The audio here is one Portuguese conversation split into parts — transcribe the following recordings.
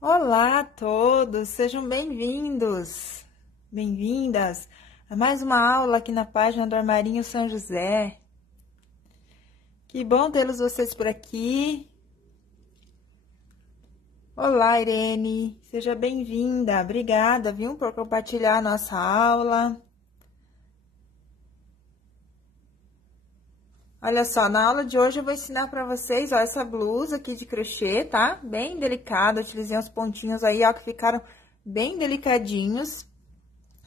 Olá a todos, sejam bem-vindos, bem-vindas a mais uma aula aqui na página do Armarinho São José. Que bom tê-los vocês por aqui. Olá, Irene, seja bem-vinda, obrigada, viu, por compartilhar a nossa aula. Olha só, na aula de hoje eu vou ensinar para vocês, ó, essa blusa aqui de crochê, tá? Bem delicada, utilizei uns pontinhos aí, ó, que ficaram bem delicadinhos.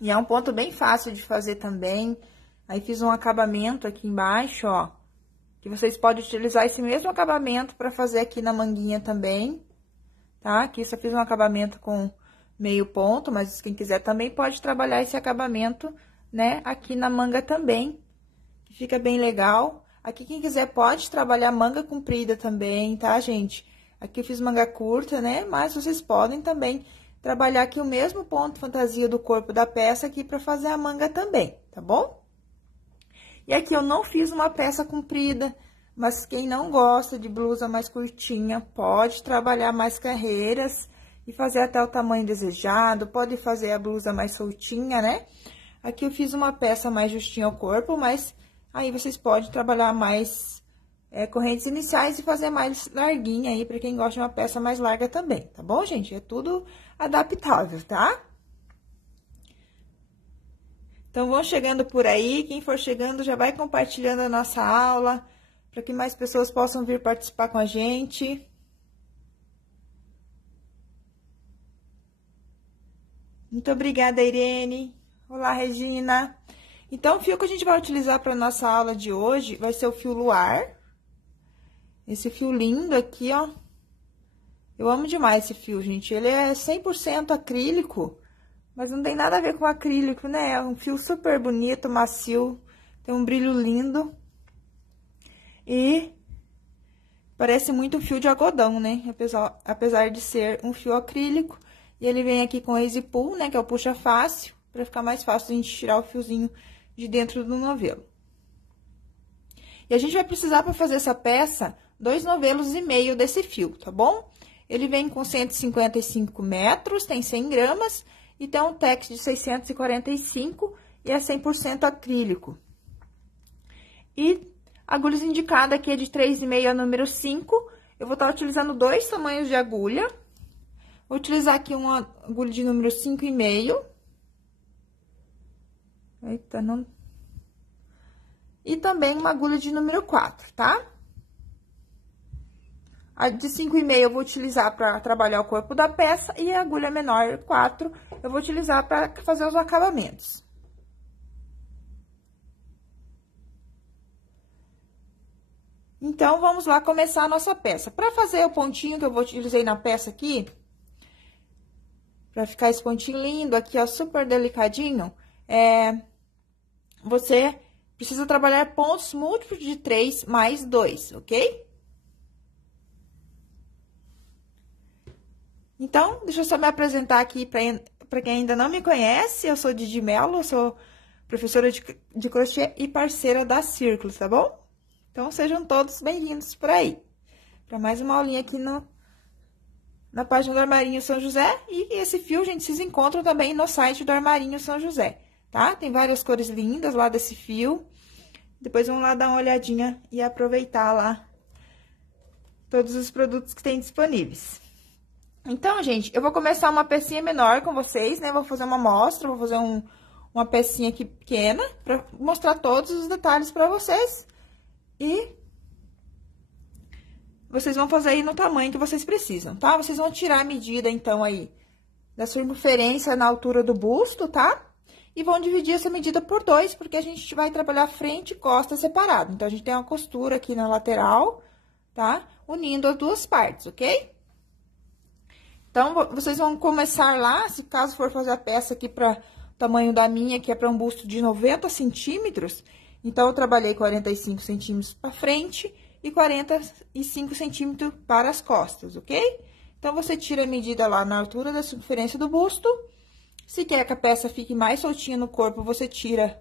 E é um ponto bem fácil de fazer também. Aí, fiz um acabamento aqui embaixo, ó, que vocês podem utilizar esse mesmo acabamento para fazer aqui na manguinha também, tá? Aqui só fiz um acabamento com meio ponto, mas quem quiser também pode trabalhar esse acabamento, né, aqui na manga também, que fica bem legal. Aqui, quem quiser pode trabalhar manga comprida também, tá, gente? Aqui eu fiz manga curta, né? Mas vocês podem também trabalhar aqui o mesmo ponto fantasia do corpo da peça aqui pra fazer a manga também, tá bom? E aqui eu não fiz uma peça comprida, mas quem não gosta de blusa mais curtinha, pode trabalhar mais carreiras e fazer até o tamanho desejado, pode fazer a blusa mais soltinha, né? Aqui eu fiz uma peça mais justinha ao corpo, mas aí, vocês podem trabalhar mais correntes iniciais e fazer mais larguinha aí, pra quem gosta de uma peça mais larga também, tá bom, gente? É tudo adaptável, tá? Então, vão chegando por aí, quem for chegando já vai compartilhando a nossa aula, para que mais pessoas possam vir participar com a gente. Muito obrigada, Irene. Olá, Regina. Então, o fio que a gente vai utilizar para nossa aula de hoje vai ser o fio luar. Esse fio lindo aqui, ó. Eu amo demais esse fio, gente. Ele é 100% acrílico, mas não tem nada a ver com acrílico, né? É um fio super bonito, macio, tem um brilho lindo. E parece muito um fio de algodão, né? Apesar de ser um fio acrílico. E ele vem aqui com easy pull, né? Que é o puxa fácil, para ficar mais fácil a gente tirar o fiozinho de dentro do novelo. E a gente vai precisar, para fazer essa peça, 2,5 novelos desse fio, tá bom? Ele vem com 155 metros, tem 100 gramas, e tem um tex de 645 e é 100% acrílico. E a agulha indicada aqui é de 3,5 a número 5. Eu vou estar utilizando 2 tamanhos de agulha. Vou utilizar aqui uma agulha de número 5,5. Eita, não... E também uma agulha de número 4, tá? A de 5,5 eu vou utilizar para trabalhar o corpo da peça, e a agulha menor 4 eu vou utilizar para fazer os acabamentos. Então, vamos lá começar a nossa peça. Para fazer o pontinho que eu vou utilizar na peça aqui, para ficar esse pontinho lindo aqui, ó, super delicadinho, você precisa trabalhar pontos múltiplos de 3 mais 2, ok? Então, deixa eu só me apresentar aqui para quem ainda não me conhece. Eu sou Didi Mello, eu sou professora de crochê e parceira da Círculos, tá bom? Então, sejam todos bem-vindos por aí, para mais uma aulinha aqui na página do Armarinho São José. E esse fio, gente, vocês encontram também no site do Armarinho São José, tá? Tem várias cores lindas lá desse fio. Depois vão lá dar uma olhadinha e aproveitar lá todos os produtos que tem disponíveis. Então, gente, eu vou começar uma pecinha menor com vocês, né? Vou fazer uma amostra, vou fazer uma pecinha aqui pequena pra mostrar todos os detalhes pra vocês. E vocês vão fazer aí no tamanho que vocês precisam, tá? Vocês vão tirar a medida, então, aí, da circunferência na altura do busto, tá? E vão dividir essa medida por 2, porque a gente vai trabalhar frente e costa separado. Então, a gente tem uma costura aqui na lateral, tá? Unindo as duas partes, ok? Então, vocês vão começar lá, se caso for fazer a peça aqui para o tamanho da minha, que é para um busto de 90 centímetros, então, eu trabalhei 45 centímetros para frente e 45 centímetros para as costas, ok? Então, você tira a medida lá na altura da circunferência do busto. Se quer que a peça fique mais soltinha no corpo, você tira,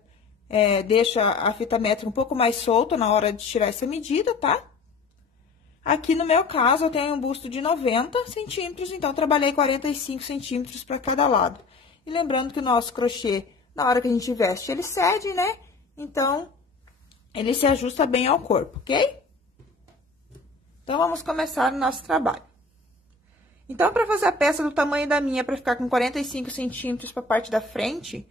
deixa a fita métrica um pouco mais solta na hora de tirar essa medida, tá? Aqui no meu caso, eu tenho um busto de 90 centímetros, então trabalhei 45 centímetros para cada lado. E lembrando que o nosso crochê, na hora que a gente veste, ele cede, né? Então, ele se ajusta bem ao corpo, ok? Então, vamos começar o nosso trabalho. Então, para fazer a peça do tamanho da minha, para ficar com 45 centímetros para a parte da frente,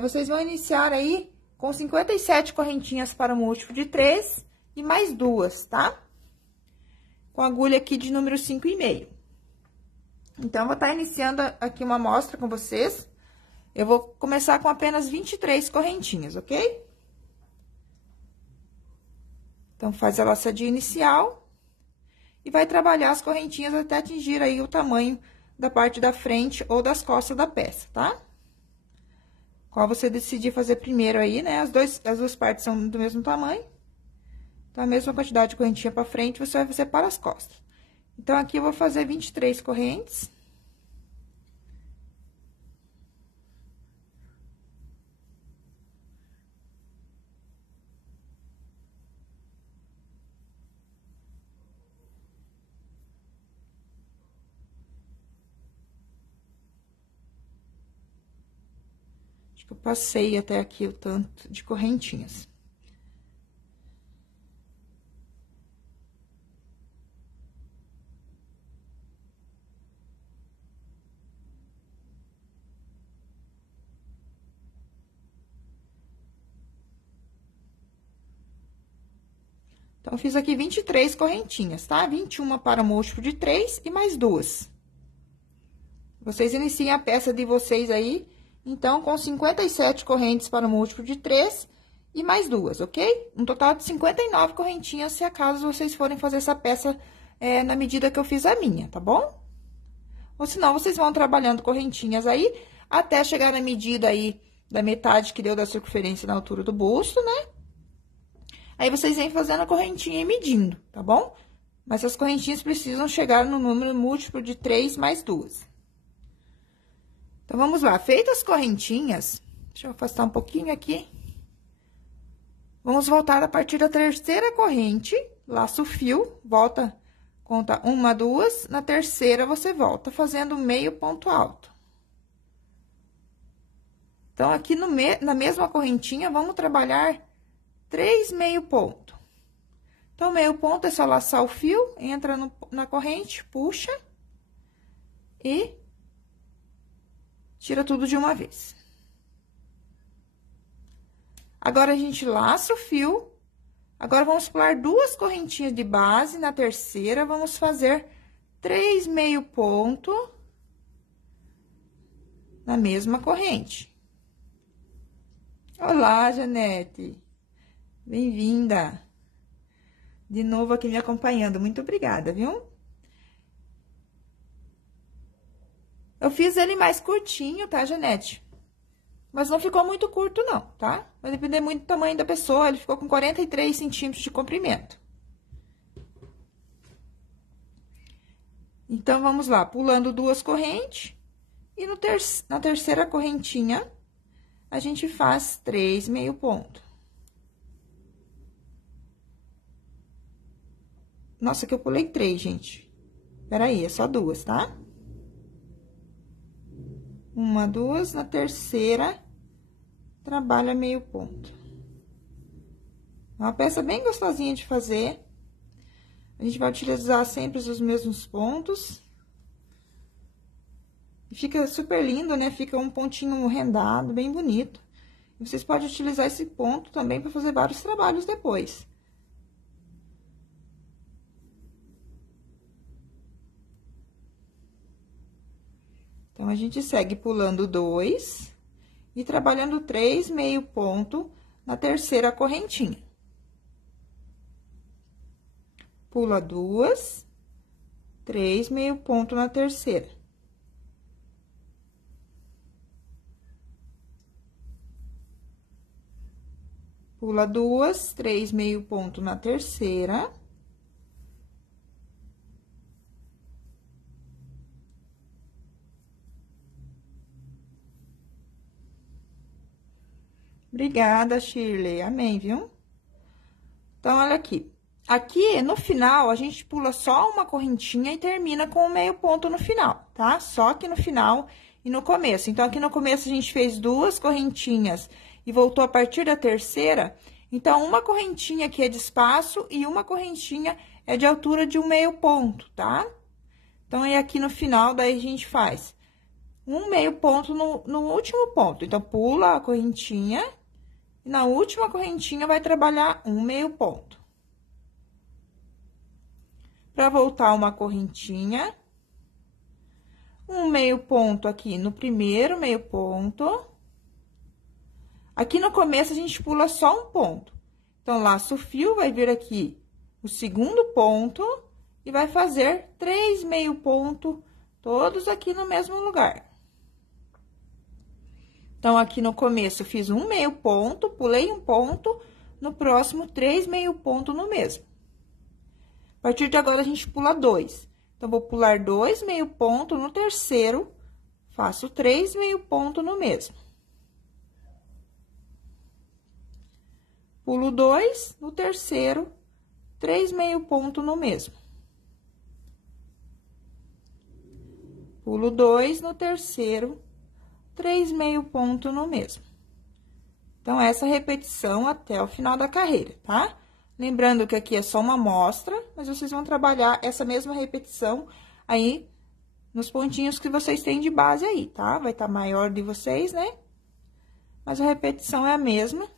vocês vão iniciar aí com 57 correntinhas para o múltiplo de 3 e mais 2, tá? Com agulha aqui de número 5,5. Então, eu vou estar iniciando aqui uma amostra com vocês. Eu vou começar com apenas 23 correntinhas, ok? Então, faz a laçadinha inicial e vai trabalhar as correntinhas até atingir aí o tamanho da parte da frente ou das costas da peça, tá? Qual você decidir fazer primeiro aí, né? As duas partes são do mesmo tamanho. Então, a mesma quantidade de correntinha pra frente, você vai fazer para as costas. Então, aqui eu vou fazer 23 correntes. Acho que eu passei até aqui o tanto de correntinhas. Então, eu fiz aqui 23 correntinhas, tá? 21 para o múltiplo de 3 e mais 2. Vocês iniciem a peça de vocês aí, então, com 57 correntes para o múltiplo de 3 e mais 2, ok? Um total de 59 correntinhas, se acaso vocês forem fazer essa peça na medida que eu fiz a minha, tá bom? Ou senão, vocês vão trabalhando correntinhas aí, até chegar na medida aí da metade que deu da circunferência na altura do busto, né? Aí, vocês vêm fazendo a correntinha e medindo, tá bom? Mas as correntinhas precisam chegar no número múltiplo de 3 mais 2. Então, vamos lá. Feitas as correntinhas, deixa eu afastar um pouquinho aqui. Vamos voltar a partir da terceira corrente, laça o fio, volta, conta 1, 2, na terceira você volta fazendo meio ponto alto. Então, aqui na mesma correntinha, vamos trabalhar 3 meio ponto. Então, meio ponto é só laçar o fio, entra na corrente, puxa e tira tudo de uma vez. Agora, a gente laça o fio. Agora, vamos pular 2 correntinhas de base, na terceira, vamos fazer 3 meio ponto na mesma corrente. Olá, Janete! Bem-vinda! De novo aqui me acompanhando, muito obrigada, viu? Eu fiz ele mais curtinho, tá, Janete? Mas não ficou muito curto, não, tá? Vai depender muito do tamanho da pessoa, ele ficou com 43 centímetros de comprimento. Então, vamos lá, pulando 2 correntes, e na terceira correntinha, a gente faz 3 meio ponto. Nossa, que eu pulei 3, gente. Peraí, é só 2, tá? 1, 2, na terceira, trabalha meio ponto. É uma peça bem gostosinha de fazer. A gente vai utilizar sempre os mesmos pontos. E fica super lindo, né? Fica um pontinho rendado, bem bonito. E vocês podem utilizar esse ponto também para fazer vários trabalhos depois. Então, a gente segue pulando 2 e trabalhando 3 meio ponto na terceira correntinha. Pula 2, 3 meio ponto na terceira. Pula 2, 3 meio ponto na terceira. Obrigada, Shirley. Amém, viu? Então, olha aqui. Aqui, no final, a gente pula só uma correntinha e termina com o meio ponto no final, tá? Só aqui no final e no começo. Então, aqui no começo, a gente fez 2 correntinhas e voltou a partir da terceira. Então, uma correntinha aqui é de espaço e uma correntinha é de altura de um meio ponto, tá? Então, é aqui no final, daí a gente faz um meio ponto no último ponto. Então, pula a correntinha e na última correntinha vai trabalhar um meio ponto. Para voltar uma correntinha, um meio ponto aqui no primeiro meio ponto. Aqui no começo, a gente pula só um ponto. Então, laço o fio, vai vir aqui o segundo ponto e vai fazer 3 meio ponto, todos aqui no mesmo lugar. Então, aqui no começo, eu fiz um meio ponto, pulei um ponto, no próximo, 3 meio ponto no mesmo. A partir de agora, a gente pula 2. Então, vou pular 2 meio ponto no terceiro, faço 3 meio ponto no mesmo. Pulo 2 no terceiro, 3 meio ponto no mesmo. Pulo 2 no terceiro, 3 meio ponto no mesmo. Então, essa repetição até o final da carreira, tá? Lembrando que aqui é só uma amostra, mas vocês vão trabalhar essa mesma repetição aí nos pontinhos que vocês têm de base aí, tá? Vai estar maior de vocês, né? Mas a repetição é a mesma.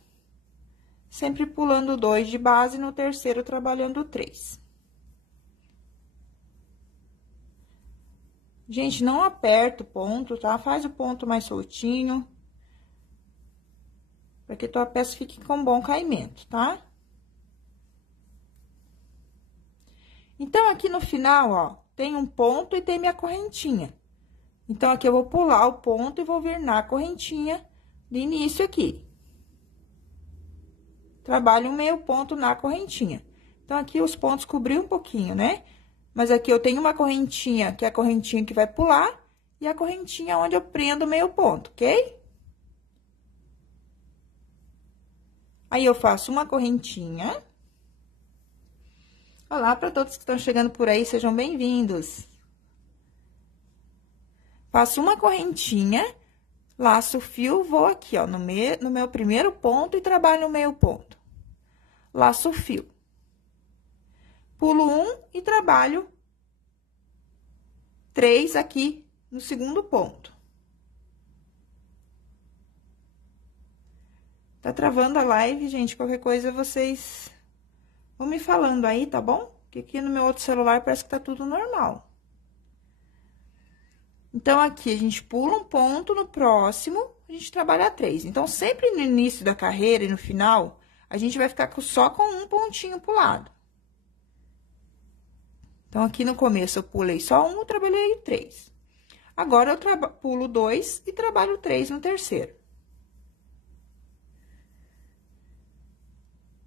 Sempre pulando 2 de base, no terceiro trabalhando 3. Gente, não aperta o ponto, tá? Faz o ponto mais soltinho. Para que tua peça fique com bom caimento, tá? Então, aqui no final, ó, tem um ponto e tem minha correntinha. Então, aqui eu vou pular o ponto e vou vir na correntinha de início aqui. Trabalho um meio ponto na correntinha. Então, aqui os pontos cobriu um pouquinho, né? Mas aqui eu tenho uma correntinha, que é a correntinha que vai pular, e a correntinha onde eu prendo o meio ponto, ok? Aí, eu faço uma correntinha. Olá para todos que estão chegando por aí, sejam bem-vindos. Faço uma correntinha, laço o fio, vou aqui, ó, no meu primeiro ponto e trabalho no meio ponto. Laço o fio. Pulo 1 e trabalho 3 aqui no segundo ponto. Tá travando a live, gente, qualquer coisa vocês vão me falando aí, tá bom? Porque aqui no meu outro celular parece que tá tudo normal. Então, aqui, a gente pula um ponto, no próximo, a gente trabalha 3. Então, sempre no início da carreira e no final, a gente vai ficar só com um pontinho pulado. Então, aqui no começo, eu pulei só um, trabalhei 3. Agora, eu pulo 2 e trabalho 3 no terceiro.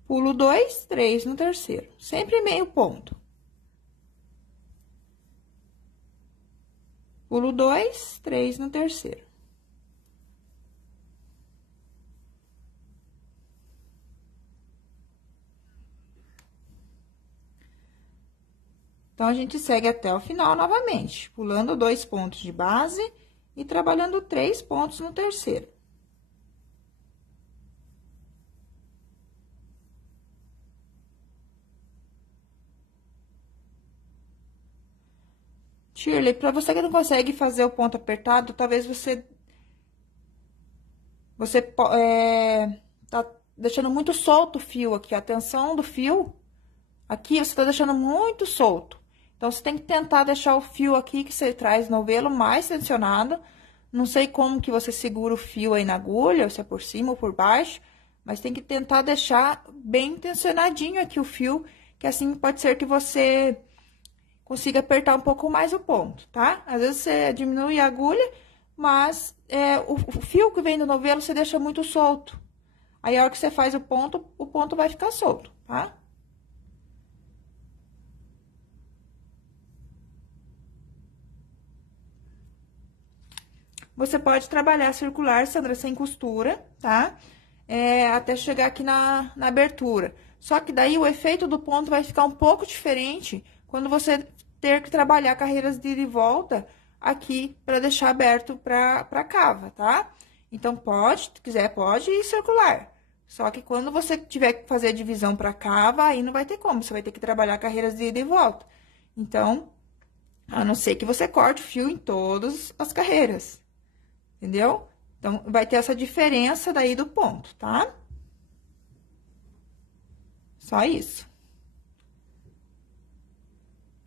Pulo 2, 3 no terceiro. Sempre meio ponto. Pulo 2, 3 no terceiro. Então, a gente segue até o final novamente, pulando 2 pontos de base e trabalhando 3 pontos no terceiro. Shirley, para você que não consegue fazer o ponto apertado, talvez você tá deixando muito solto o fio aqui, a tensão do fio, aqui você tá deixando muito solto. Então, você tem que tentar deixar o fio aqui que você traz novelo mais tensionado. Não sei como que você segura o fio aí na agulha, se é por cima ou por baixo, mas tem que tentar deixar bem tensionadinho aqui o fio, que assim pode ser que você consiga apertar um pouco mais o ponto, tá? Às vezes você diminui a agulha, mas o fio que vem do novelo você deixa muito solto. Aí, a hora que você faz o ponto vai ficar solto, tá? Você pode trabalhar circular, Sandra, sem costura, tá? Até chegar aqui na abertura. Só que daí o efeito do ponto vai ficar um pouco diferente quando você ter que trabalhar carreiras de ida e volta aqui para deixar aberto para cava, tá? Então, se quiser, pode ir circular. Só que quando você tiver que fazer a divisão para cava, aí não vai ter como, você vai ter que trabalhar carreiras de ida e volta. Então, a não ser que você corte o fio em todas as carreiras, entendeu? Então, vai ter essa diferença daí do ponto, tá? Só isso.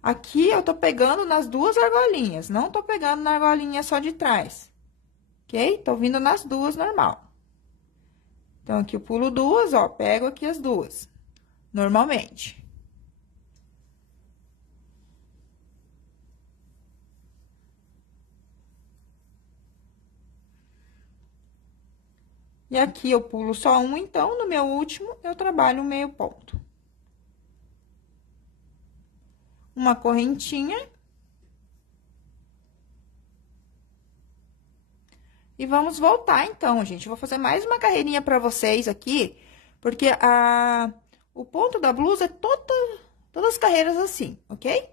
Aqui, eu tô pegando nas duas argolinhas, não tô pegando na argolinha só de trás, ok? Tô vindo nas duas normal. Então, aqui eu pulo duas, ó, pego aqui as duas, normalmente. E aqui eu pulo só um, então, no meu último, eu trabalho meio ponto. Uma correntinha. E vamos voltar, então, gente. Eu vou fazer mais uma carreirinha pra vocês aqui, porque o ponto da blusa é todas as carreiras assim, ok?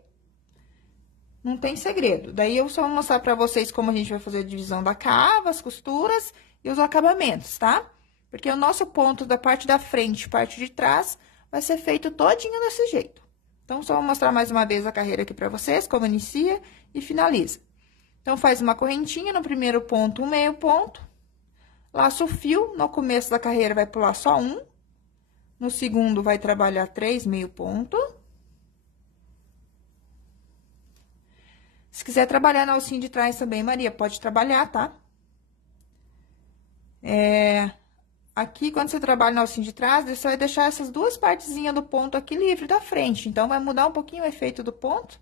Não tem segredo. Daí, eu só vou mostrar pra vocês como a gente vai fazer a divisão da cava, as costuras e os acabamentos, tá? Porque o nosso ponto da parte da frente e parte de trás vai ser feito todinho desse jeito. Então, só vou mostrar mais uma vez a carreira aqui pra vocês, como inicia e finaliza. Então, faz uma correntinha no primeiro ponto, um meio ponto. Laça o fio, no começo da carreira vai pular só um. No segundo, vai trabalhar 3 meio ponto. Se quiser trabalhar na alcinha de trás também, Maria, pode trabalhar, tá? Aqui, quando você trabalha na alcinha de trás, você vai deixar essas duas partezinhas do ponto aqui livre da frente. Então, vai mudar um pouquinho o efeito do ponto,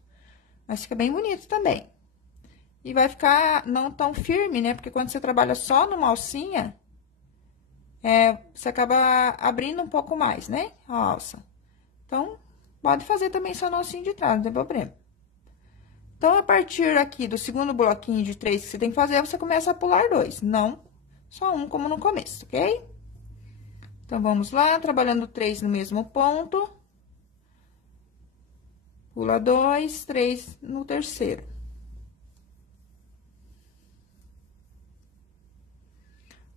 mas fica bem bonito também. E vai ficar não tão firme, né? Porque quando você trabalha só numa alcinha, você acaba abrindo um pouco mais, né? A alça. Então, pode fazer também só na alcinha de trás, não tem problema. Então, a partir aqui do segundo bloquinho de 3 que você tem que fazer, você começa a pular 2, não só um como no começo, ok? Então, vamos lá, trabalhando 3 no mesmo ponto. Pula 2, 3 no terceiro.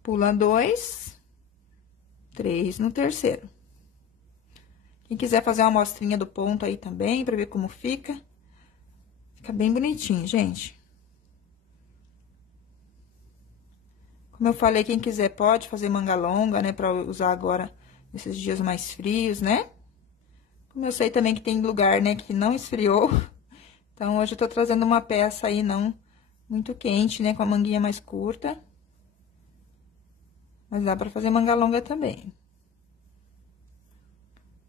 Pula 2, 3 no terceiro. Quem quiser fazer uma amostrinha do ponto aí também, pra ver como fica. Fica bem bonitinho, gente. Como eu falei, quem quiser pode fazer manga longa, né? Pra usar agora nesses dias mais frios, né? Como eu sei também que tem lugar, né, que não esfriou. Então, hoje eu tô trazendo uma peça aí não muito quente, né? Com a manguinha mais curta. Mas dá pra fazer manga longa também.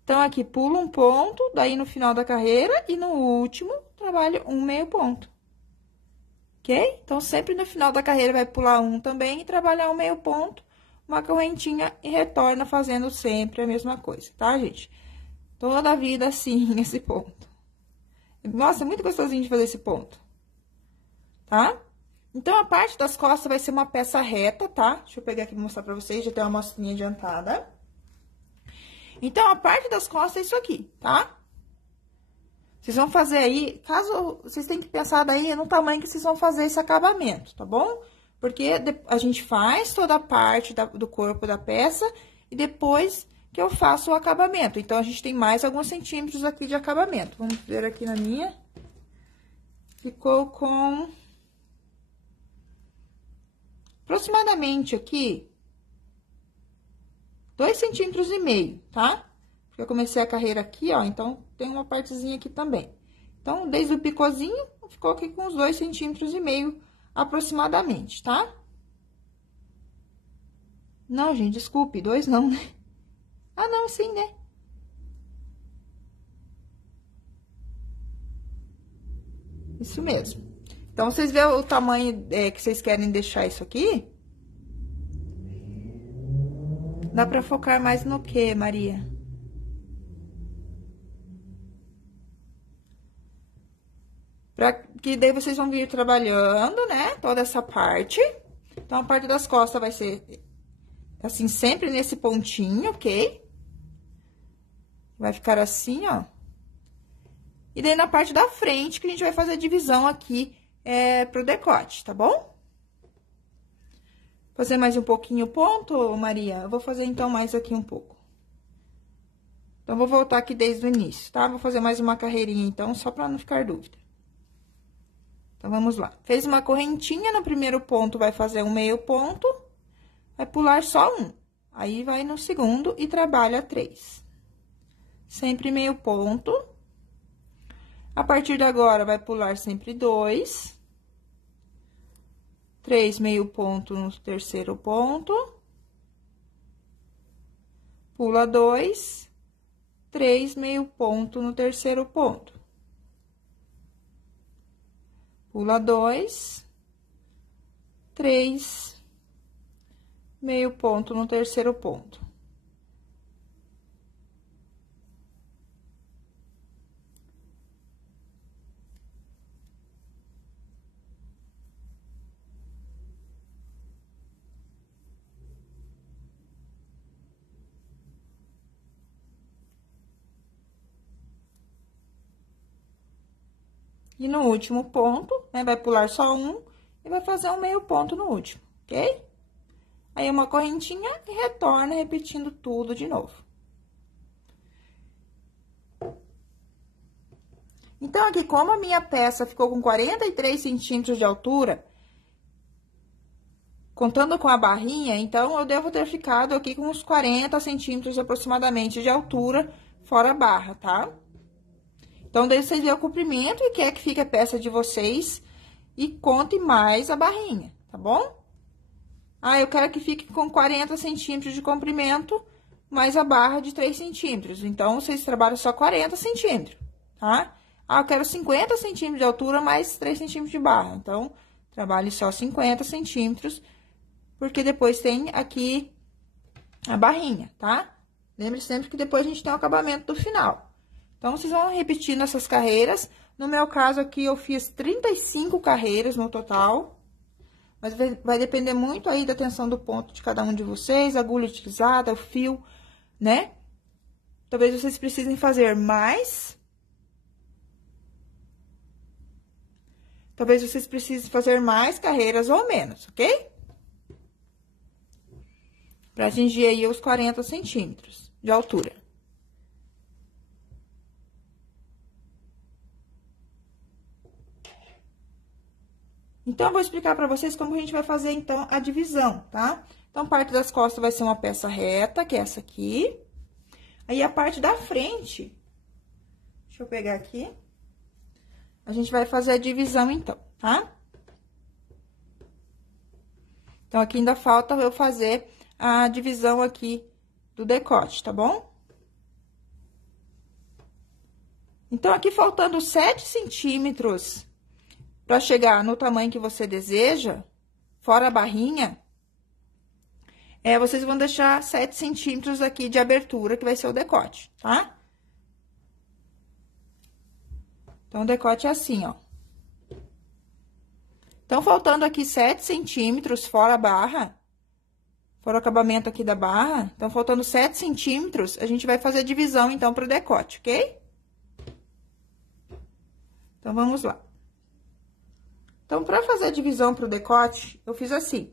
Então, aqui, pulo um ponto, daí no final da carreira, e no último, trabalho um meio ponto. Ok? Então, sempre no final da carreira, vai pular um também e trabalhar um meio ponto, uma correntinha e retorna fazendo sempre a mesma coisa, tá, gente? Toda a vida assim, esse ponto. Nossa, é muito gostosinho de fazer esse ponto, tá? Então, a parte das costas vai ser uma peça reta, tá? Deixa eu pegar aqui e mostrar pra vocês, já tem uma amostrinha adiantada. Então, a parte das costas é isso aqui, tá? Vocês vão fazer aí, caso vocês tenham que pensar daí no tamanho que vocês vão fazer esse acabamento, tá bom? Porque a gente faz toda a parte do corpo da peça e depois que eu faço o acabamento. Então, a gente tem mais alguns centímetros aqui de acabamento. Vamos ver aqui na minha. Ficou com aproximadamente aqui 2,5 centímetros, tá? Porque eu comecei a carreira aqui, ó, então tem uma partezinha aqui também. Então, desde o picôzinho, ficou aqui com uns 2,5 centímetros aproximadamente, tá? Não, gente, desculpe, 2 não, né? Ah, não, sim, né? Isso mesmo. Então, vocês vêem o tamanho que vocês querem deixar isso aqui? Dá pra focar mais no quê, Maria? Que daí vocês vão vir trabalhando, né? Toda essa parte. Então, a parte das costas vai ser assim, sempre nesse pontinho, ok? Vai ficar assim, ó. E daí, na parte da frente, que a gente vai fazer a divisão aqui, pro decote, tá bom? Fazer mais um pouquinho o ponto, Maria? Eu vou fazer, então, mais aqui um pouco. Então, vou voltar aqui desde o início, tá? Vou fazer mais uma carreirinha, então, só pra não ficar dúvida. Então, vamos lá. Fez uma correntinha, no primeiro ponto, vai fazer um meio ponto, vai pular só um. Aí, vai no segundo e trabalha 3. Sempre meio ponto. A partir de agora, vai pular sempre 2. 3 meio ponto no terceiro ponto. Pula 2. 3 meio ponto no terceiro ponto. Pula 2. 3 meio ponto no terceiro ponto. E no último ponto, né, vai pular só um e vai fazer um meio ponto no último, ok? Aí, uma correntinha e retorna repetindo tudo de novo. Então, aqui, como a minha peça ficou com 43 centímetros de altura, contando com a barrinha, então, eu devo ter ficado aqui com uns 40 centímetros aproximadamente de altura, fora a barra, tá? Então, daí vocês veem o comprimento e quer que fique a peça de vocês e conte mais a barrinha, tá bom? Ah, eu quero que fique com 40 centímetros de comprimento, mais a barra de 3 centímetros. Então, vocês trabalham só 40 centímetros, tá? Ah, eu quero 50 centímetros de altura, mais 3 centímetros de barra. Então, trabalhe só 50 centímetros, porque depois tem aqui a barrinha, tá? Lembre sempre que depois a gente tem o acabamento do final. Então, vocês vão repetindo essas carreiras. No meu caso aqui, eu fiz 35 carreiras no total. Mas vai depender muito aí da tensão do ponto de cada um de vocês, a agulha utilizada, o fio, né? Talvez vocês precisem fazer mais. Talvez vocês precisem fazer mais carreiras ou menos, ok? Pra atingir aí os 40 centímetros de altura. Então, eu vou explicar pra vocês como a gente vai fazer, então, a divisão, tá? Então, parte das costas vai ser uma peça reta, que é essa aqui. Aí, a parte da frente, deixa eu pegar aqui. A gente vai fazer a divisão, então, tá? Então, aqui ainda falta eu fazer a divisão aqui do decote, tá bom? Então, aqui faltando 7 centímetros para chegar no tamanho que você deseja, fora a barrinha, vocês vão deixar 7 centímetros aqui de abertura, que vai ser o decote, tá? Então, o decote é assim, ó. Então, faltando aqui 7 centímetros fora a barra, fora o acabamento aqui da barra, então, faltando 7 centímetros, a gente vai fazer a divisão, então, pro decote, ok? Então, vamos lá. Então, para fazer a divisão pro decote, eu fiz assim.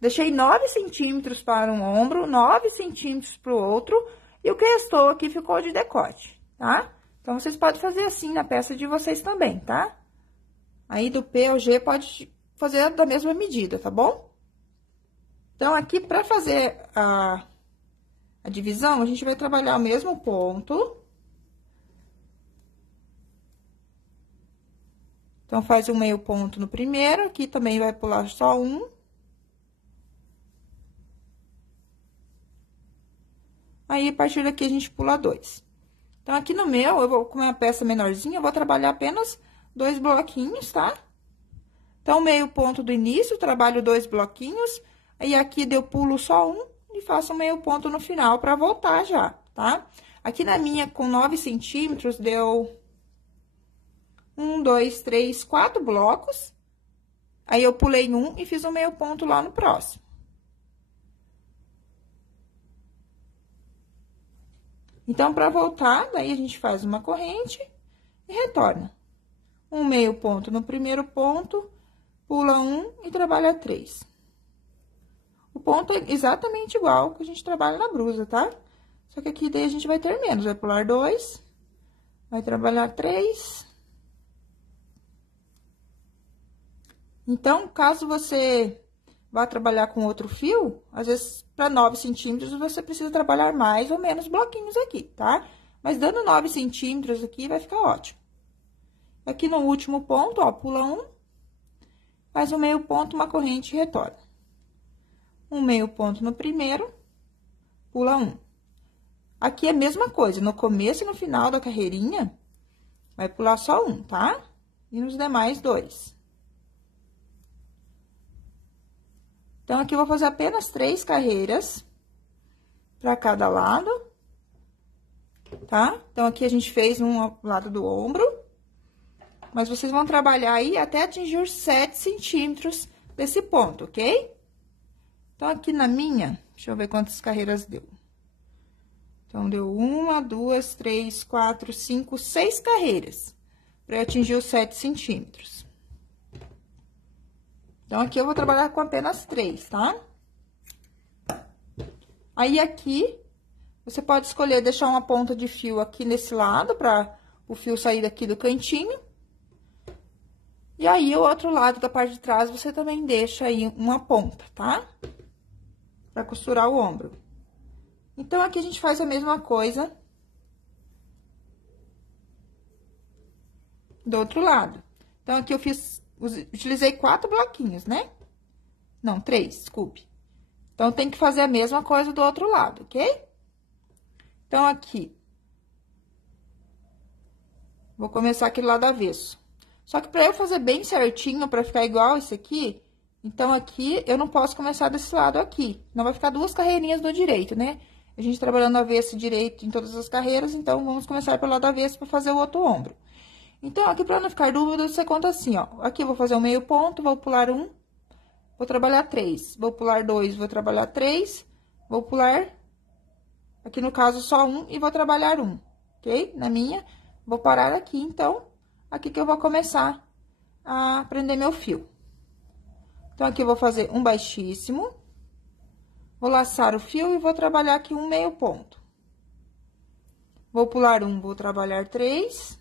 Deixei 9 centímetros para um ombro, 9 centímetros pro outro, e o que restou aqui ficou de decote, tá? Então, vocês podem fazer assim na peça de vocês também, tá? Aí, do P ao G, pode fazer da mesma medida, tá bom? Então, aqui, para fazer a divisão, a gente vai trabalhar o mesmo ponto. Então, faz um meio ponto no primeiro, aqui também vai pular só um. Aí, a partir daqui, a gente pula 2. Então, aqui no meu, eu vou, com uma peça menorzinha, eu vou trabalhar apenas 2 bloquinhos, tá? Então, meio ponto do início, trabalho 2 bloquinhos, aí aqui eu pulo só um e faço um meio ponto no final pra voltar já, tá? Aqui na minha, com 9 centímetros, deu 1, 2, 3, 4 blocos. Aí, eu pulei um e fiz um meio ponto lá no próximo. Então, para voltar, daí a gente faz uma corrente e retorna. Um meio ponto no primeiro ponto, pula um e trabalha 3. O ponto é exatamente igual que a gente trabalha na blusa, tá? Só que aqui daí a gente vai ter menos, vai pular 2, vai trabalhar 3. Então, caso você vá trabalhar com outro fio, às vezes para 9 centímetros você precisa trabalhar mais ou menos bloquinhos aqui, tá? Mas dando 9 centímetros aqui vai ficar ótimo. Aqui no último ponto, ó, pula um, faz um meio ponto, uma corrente e retorna. Um meio ponto no primeiro, pula um. Aqui é a mesma coisa, no começo e no final da carreirinha, vai pular só um, tá? E nos demais, 2. Então, aqui eu vou fazer apenas 3 carreiras para cada lado, tá? Então, aqui a gente fez um lado do ombro, mas vocês vão trabalhar aí até atingir os 7 centímetros desse ponto, ok? Então, aqui na minha, deixa eu ver quantas carreiras deu. Então, deu 1, 2, 3, 4, 5, 6 carreiras para eu atingir os 7 centímetros. Então, aqui eu vou trabalhar com apenas 3, tá? Aí, aqui, você pode escolher deixar uma ponta de fio aqui nesse lado, para o fio sair daqui do cantinho. E aí, o outro lado da parte de trás, você também deixa aí uma ponta, tá? Pra costurar o ombro. Então, aqui a gente faz a mesma coisa do outro lado. Então, aqui eu utilizei 4 bloquinhos, né? Não, 3, desculpe. Então, tem que fazer a mesma coisa do outro lado, ok? Então, aqui. Vou começar aqui do lado avesso. Só que pra eu fazer bem certinho, pra ficar igual esse aqui, então, aqui eu não posso começar desse lado aqui. Não vai ficar 2 carreirinhas do direito, né? A gente trabalhando avesso e direito em todas as carreiras, então, vamos começar pelo lado avesso pra fazer o outro ombro. Então, aqui pra não ficar dúvida, você conta assim, ó. Aqui eu vou fazer um meio ponto, vou pular 1, vou trabalhar 3. Vou pular 2, vou trabalhar 3. Vou pular, aqui no caso, só 1 e vou trabalhar 1, ok? Na minha, vou parar aqui, então, aqui que eu vou começar a prender meu fio. Então, aqui eu vou fazer um baixíssimo, vou laçar o fio e vou trabalhar aqui um meio ponto. Vou pular 1, vou trabalhar 3.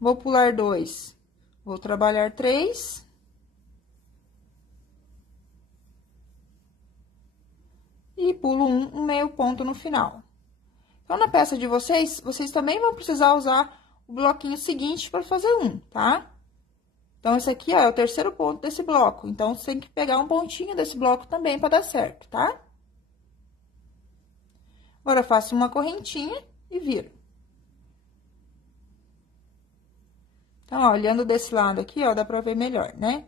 Vou pular 2, vou trabalhar 3. E pulo um meio ponto no final. Então, na peça de vocês, vocês também vão precisar usar o bloquinho seguinte para fazer um, tá? Então, esse aqui, ó, é o terceiro ponto desse bloco. Então, você tem que pegar um pontinho desse bloco também para dar certo, tá? Agora, eu faço uma correntinha e viro. Então, ó, olhando desse lado aqui, ó, dá pra ver melhor, né?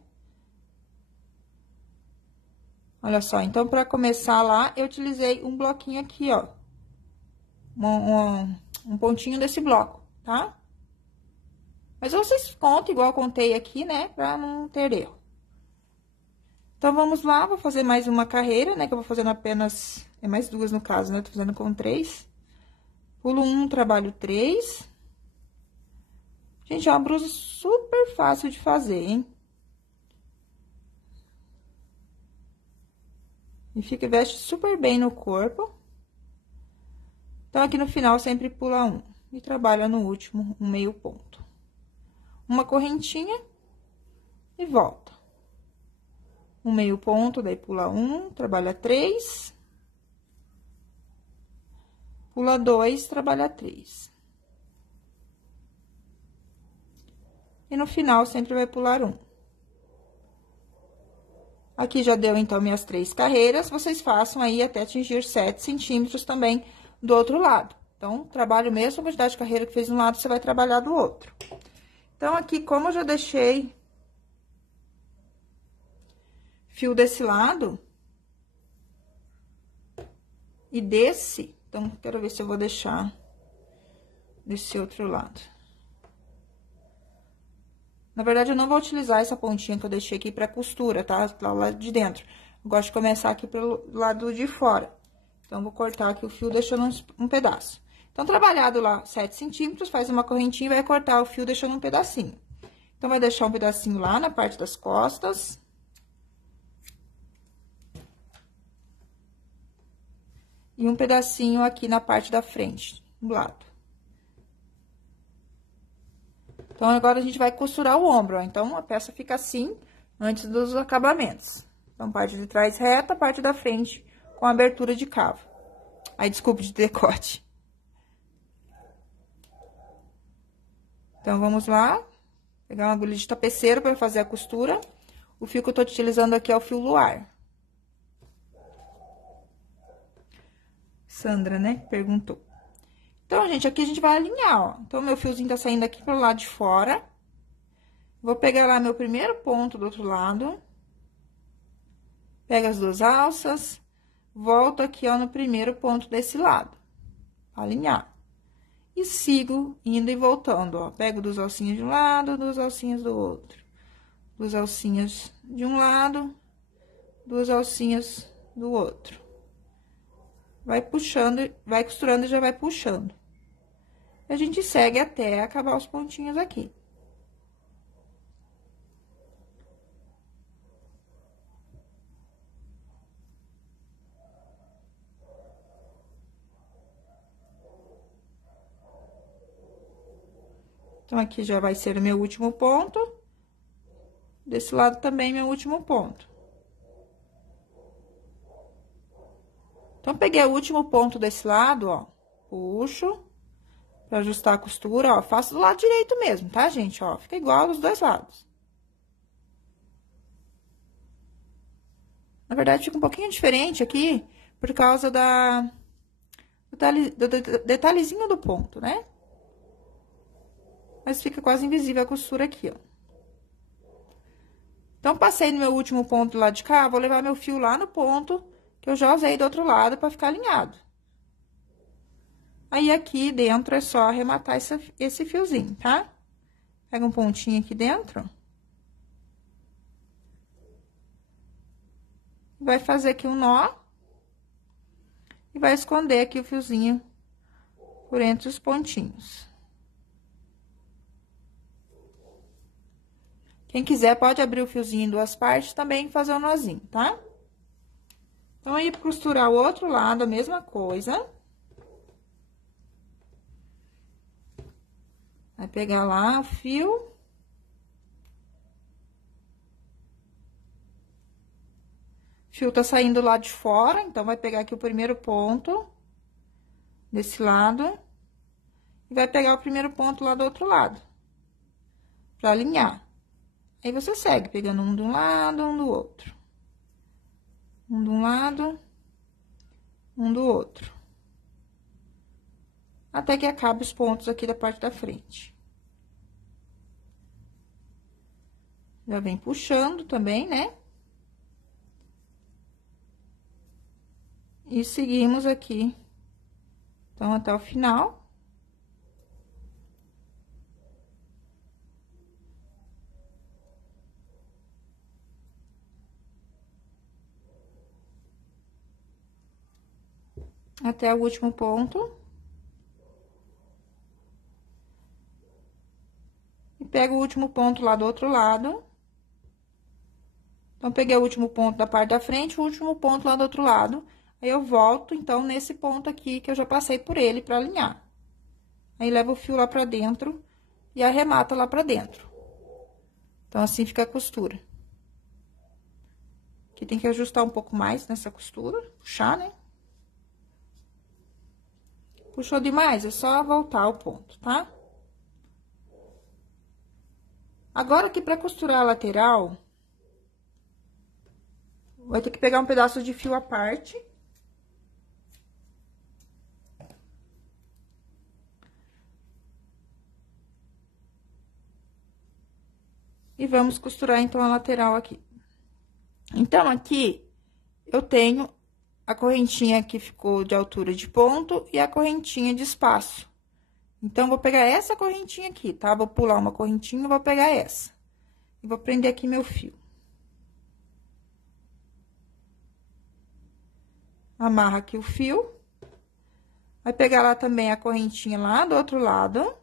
Olha só, então, pra começar lá, eu utilizei um bloquinho aqui, ó. Um pontinho desse bloco, tá? Mas vocês contam igual eu contei aqui, né? Pra não ter erro. Então, vamos lá, vou fazer mais uma carreira, né? Que eu vou fazendo apenas... É mais 2 no caso, né? Tô fazendo com 3. Pulo 1, trabalho 3. Gente, é uma blusa super fácil de fazer, hein? E veste super bem no corpo. Então, aqui no final, sempre pula 1. E trabalha no último, um meio ponto. Uma correntinha e volta. Um meio ponto, daí pula 1, trabalha 3. Pula 2, trabalha 3. E no final, sempre vai pular 1. Aqui já deu, então, minhas 3 carreiras. Vocês façam aí até atingir 7 centímetros também do outro lado. Então, trabalho a mesma quantidade de carreira que fez de um lado, você vai trabalhar do outro. Então, aqui, como eu já deixei fio desse lado e desse, então, quero ver se eu vou deixar desse outro lado. Na verdade, eu não vou utilizar essa pontinha que eu deixei aqui pra costura, tá? Lá de dentro. Eu gosto de começar aqui pelo lado de fora. Então, vou cortar aqui o fio, deixando um pedaço. Então, trabalhado lá 7 centímetros, faz uma correntinha e vai cortar o fio, deixando um pedacinho. Então, vai deixar um pedacinho lá na parte das costas. E um pedacinho aqui na parte da frente, do lado. Então, agora a gente vai costurar o ombro, ó. Então, a peça fica assim, antes dos acabamentos. Então, parte de trás reta, parte da frente com abertura de cavo. Aí, desculpe, de decote. Então, vamos lá. Pegar uma agulha de tapeceiro para fazer a costura. O fio que eu tô utilizando aqui é o fio luar. Sandra, né, perguntou. Então, gente, aqui a gente vai alinhar, ó. Então, meu fiozinho tá saindo aqui pro lado de fora. Vou pegar lá meu primeiro ponto do outro lado. Pego as duas alças. Volto aqui, ó, no primeiro ponto desse lado. Alinhar. E sigo indo e voltando, ó. Pego duas alcinhas de um lado, duas alcinhas do outro. Duas alcinhas de um lado, duas alcinhas do outro. Vai puxando, vai costurando e já vai puxando. A gente segue até acabar os pontinhos aqui. Então, aqui já vai ser o meu último ponto. Desse lado também, meu último ponto. Então, peguei o último ponto desse lado, ó. Puxo. Pra ajustar a costura, ó. Faço do lado direito mesmo, tá, gente? Ó, fica igual dos dois lados. Na verdade, fica um pouquinho diferente aqui, por causa do detalhezinho do ponto, né? Mas fica quase invisível a costura aqui, ó. Então, passei no meu último ponto do lado de cá, vou levar meu fio lá no ponto que eu já usei do outro lado pra ficar alinhado. Aí, aqui dentro é só arrematar esse fiozinho, tá? Pega um pontinho aqui dentro. Vai fazer aqui um nó. E vai esconder aqui o fiozinho por entre os pontinhos. Quem quiser, pode abrir o fiozinho em duas partes também e fazer um nozinho, tá? Então, aí, costurar o outro lado, a mesma coisa. Vai pegar lá o fio. O fio tá saindo lá de fora, então, vai pegar aqui o primeiro ponto desse lado. E vai pegar o primeiro ponto lá do outro lado. Pra alinhar. Aí, você segue, pegando um de um lado, um do outro. Um de um lado, um do outro. Até que acabe os pontos aqui da parte da frente. Já vem puxando também, né? E seguimos aqui, então, até o final. Até o último ponto. E pego o último ponto lá do outro lado. Então, peguei o último ponto da parte da frente, o último ponto lá do outro lado. Aí, eu volto, então, nesse ponto aqui que eu já passei por ele pra alinhar. Aí, levo o fio lá pra dentro e arremata lá pra dentro. Então, assim fica a costura. Aqui tem que ajustar um pouco mais nessa costura, puxar, né? Puxou demais, é só voltar o ponto, tá? Agora, aqui pra costurar a lateral, vai ter que pegar um pedaço de fio à parte. E vamos costurar, então, a lateral aqui. Então, aqui, eu tenho a correntinha que ficou de altura de ponto e a correntinha de espaço. Então, vou pegar essa correntinha aqui, tá? Vou pular uma correntinha e vou pegar essa. E vou prender aqui meu fio. amarra aqui o fio. Vai pegar lá também a correntinha lá do outro lado.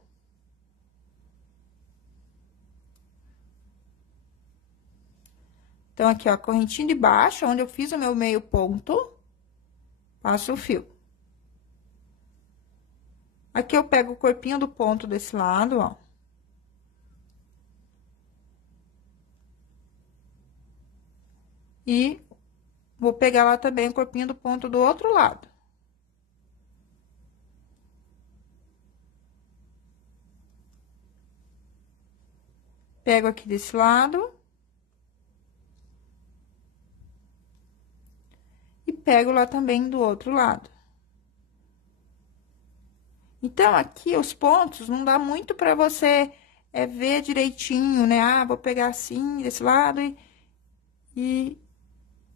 Então, aqui, ó, a correntinha de baixo, onde eu fiz o meu meio ponto, passo o fio. Aqui, eu pego o corpinho do ponto desse lado, ó. E vou pegar lá também o corpinho do ponto do outro lado. Pego aqui desse lado. E pego lá também do outro lado. Então, aqui, os pontos, não dá muito pra você ver direitinho, né? Ah, vou pegar assim, desse lado e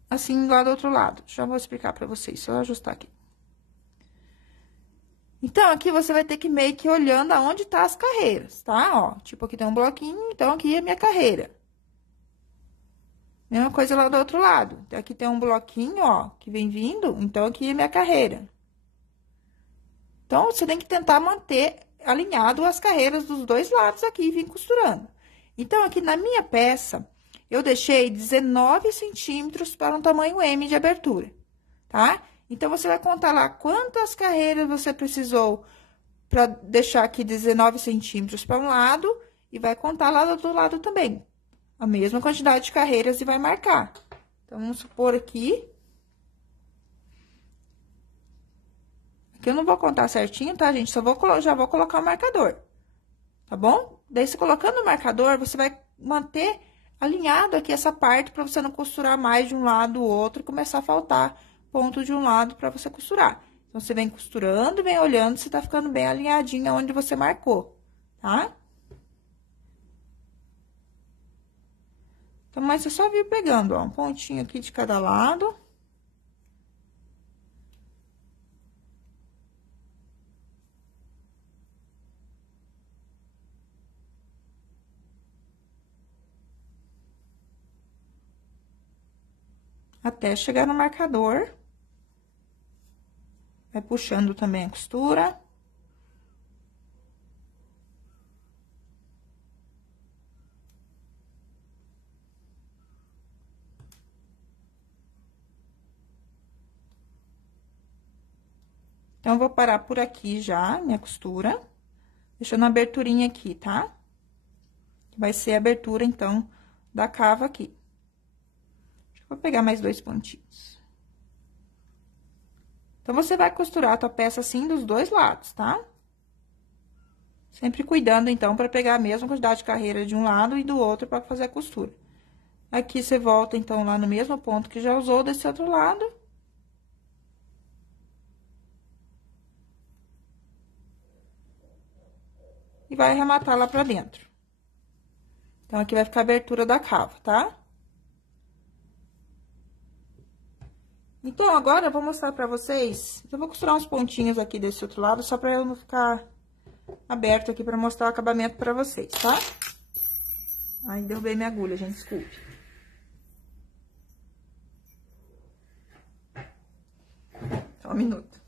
assim, lá do outro lado. Já vou explicar pra vocês, só ajustar aqui. Então, aqui você vai ter que meio que olhando aonde tá as carreiras, tá? Ó, tipo, aqui tem um bloquinho, então aqui é a minha carreira. Mesma coisa lá do outro lado. Aqui tem um bloquinho, ó, que vem vindo, então aqui é minha carreira. Então, você tem que tentar manter alinhado as carreiras dos dois lados aqui e vir costurando. Então, aqui na minha peça, eu deixei 19 centímetros para um tamanho M de abertura, tá? Então, você vai contar lá quantas carreiras você precisou para deixar aqui 19 centímetros para um lado e vai contar lá do outro lado também. A mesma quantidade de carreiras e vai marcar. Então, vamos supor aqui. Aqui eu não vou contar certinho, tá, gente? Já vou colocar o marcador, tá bom? Daí, você colocando o marcador, você vai manter alinhado aqui essa parte pra você não costurar mais de um lado do outro e começar a faltar ponto de um lado pra você costurar. Então, você vem costurando, vem olhando se tá ficando bem alinhadinho onde você marcou, tá? Então, mas é só vir pegando, ó, um pontinho aqui de cada lado. Até chegar no marcador. Vai puxando também a costura. Então, eu vou parar por aqui já, minha costura, deixando a aberturinha aqui, tá? Vai ser a abertura, então, da cava aqui. Vou pegar mais 2 pontinhos. Então, você vai costurar a tua peça assim dos dois lados, tá? Sempre cuidando, então, pra pegar a mesma quantidade de carreira de um lado e do outro pra fazer a costura. Aqui, você volta, então, lá no mesmo ponto que já usou desse outro lado. E vai arrematar lá pra dentro. Então, aqui vai ficar a abertura da cava, tá? Então, agora eu vou mostrar pra vocês. Eu vou costurar uns pontinhos aqui desse outro lado, só pra eu não ficar aberto aqui pra mostrar o acabamento pra vocês, tá? Ai, derrubei minha agulha, gente, desculpe. Só um minuto.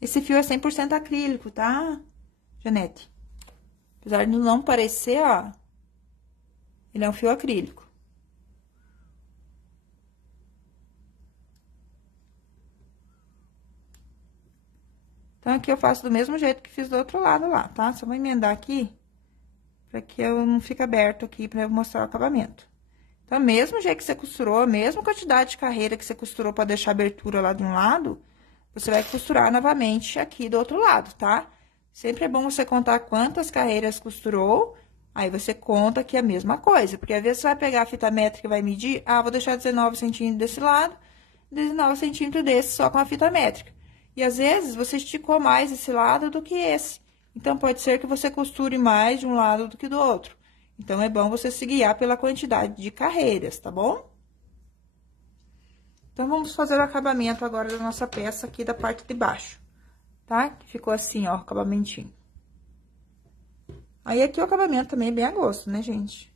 Esse fio é 100% acrílico, tá, Janete? Apesar de não parecer, ó, ele é um fio acrílico. Então, aqui eu faço do mesmo jeito que fiz do outro lado lá, tá? Só vou emendar aqui, pra que eu não fique aberto aqui pra eu mostrar o acabamento. Então, mesmo jeito que você costurou, a mesma quantidade de carreira que você costurou pra deixar a abertura lá de um lado, você vai costurar novamente aqui do outro lado, tá? Sempre é bom você contar quantas carreiras costurou, aí você conta aqui a mesma coisa, porque às vezes você vai pegar a fita métrica e vai medir, ah, vou deixar 19 centímetros desse lado, 19 centímetros desse só com a fita métrica. E às vezes você esticou mais esse lado do que esse, então pode ser que você costure mais de um lado do que do outro. Então, é bom você se guiar pela quantidade de carreiras, tá bom? Então, vamos fazer o acabamento agora da nossa peça aqui da parte de baixo, tá? Que ficou assim, ó, o acabamentinho. Aí, aqui o acabamento também é bem a gosto, né, gente?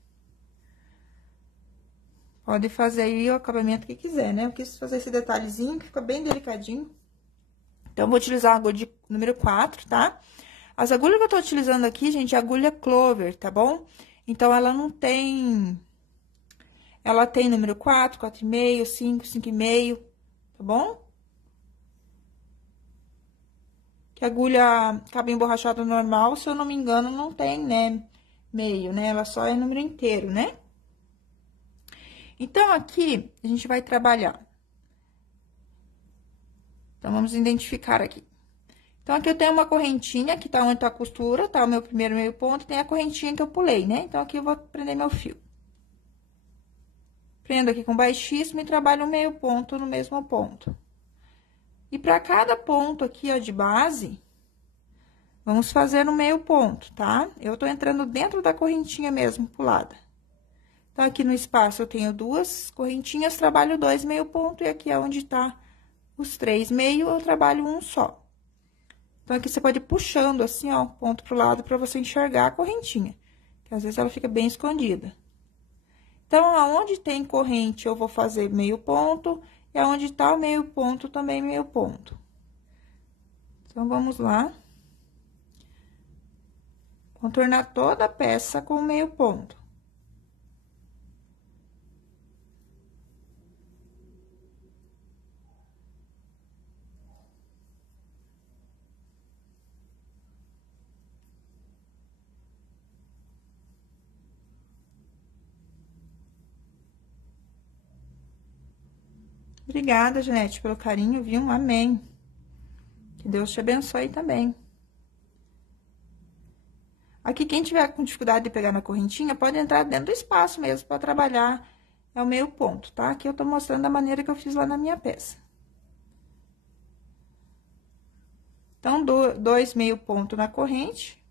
Pode fazer aí o acabamento que quiser, né? Eu quis fazer esse detalhezinho que fica bem delicadinho. Então, eu vou utilizar a agulha de número 4, tá? As agulhas que eu tô utilizando aqui, gente, é agulha Clover, tá bom? Então, ela não tem... Ela tem número 4, 4,5, 5, 5,5, tá bom? Que agulha cabo emborrachado normal, se eu não me engano, não tem, né? Meio, né? Ela só é número inteiro, né? Então, aqui, a gente vai trabalhar. Então, vamos identificar aqui. Então, aqui eu tenho uma correntinha, que tá onde tá a costura, tá? O meu primeiro meio ponto, e tem a correntinha que eu pulei, né? Então, aqui eu vou prender meu fio. Prendo aqui com baixíssimo e trabalho um meio ponto no mesmo ponto. E pra cada ponto aqui, ó, de base, vamos fazer um meio ponto, tá? Eu tô entrando dentro da correntinha mesmo, pulada. Então, aqui no espaço eu tenho 2 correntinhas, trabalho 2 meio ponto, e aqui é onde tá os 3 meio, eu trabalho um só. Então, aqui você pode ir puxando assim, ó, ponto pro lado pra você enxergar a correntinha, que às vezes ela fica bem escondida. Então, aonde tem corrente, eu vou fazer meio ponto, e aonde tá o meio ponto, também meio ponto. Então, vamos lá. Contornar toda a peça com meio ponto. Obrigada, Janete, pelo carinho, viu? Amém. Que Deus te abençoe também. Aqui, quem tiver com dificuldade de pegar na correntinha, pode entrar dentro do espaço mesmo para trabalhar, é o meio ponto, tá? Aqui eu tô mostrando da maneira que eu fiz lá na minha peça. Então, 2 meio ponto na corrente.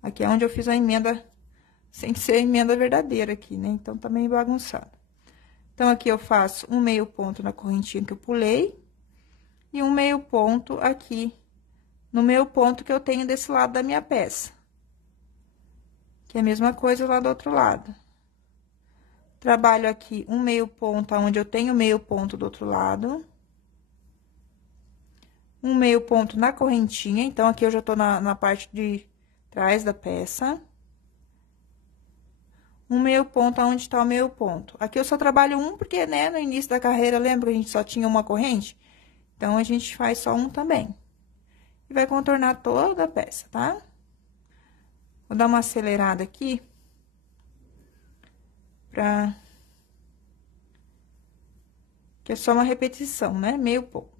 Aqui é onde eu fiz a emenda, sem ser a emenda verdadeira aqui, né? Então, tá meio bagunçado. Então, aqui eu faço um meio ponto na correntinha que eu pulei, e um meio ponto aqui, no meio ponto que eu tenho desse lado da minha peça. Que é a mesma coisa lá do outro lado. Trabalho aqui um meio ponto onde eu tenho meio ponto do outro lado. Um meio ponto na correntinha, então, aqui eu já tô na parte de trás da peça. Um meio ponto aonde tá o meio ponto. Aqui eu só trabalho um, porque, né, no início da carreira, lembra que a gente só tinha uma corrente? Então, a gente faz só um também. E vai contornar toda a peça, tá? Vou dar uma acelerada aqui. Que é só uma repetição, né? Meio ponto.